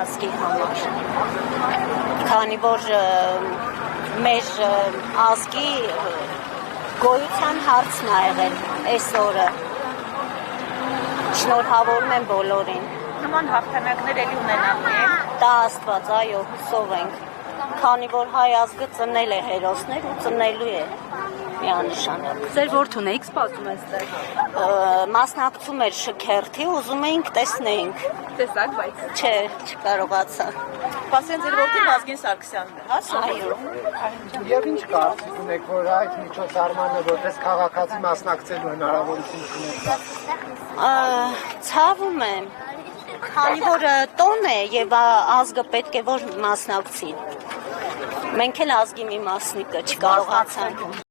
ազգի համար, քանի որ մեր ազգի գոյության հարցն ա եղել այս օրը, շնորհավորում եմ բոլորին։ Նման հաղթանակներ էլի ունենալու են։ Դա Աստված, այո, հուսով ենք, քանի որ հայ ազգը ծնել է հերոսներ ու ծնելու է միանշանակ։ Ձեր որդուն եք սպասում այստեղ։ Մասնակցում էր շքերթի, ուզում էինք տեսնեինք։ Տեսակ, բայց Չէ, չկարողացա։ Պասեն ձեր որդին Ազգին Սարգսյանն է, հա, Այո։ Եվ ինչ կարծիք ունեք, որ այդ միջոցառմանը որպես քաղաքացի մասնակցելու հնարավորություն ունեք։ Ցավում եմ, քանի որ տոն է եւ ազգը պետք է որ մասնակցի։ Մենք էլ ազգի մի մասնիկը չկարողացանք։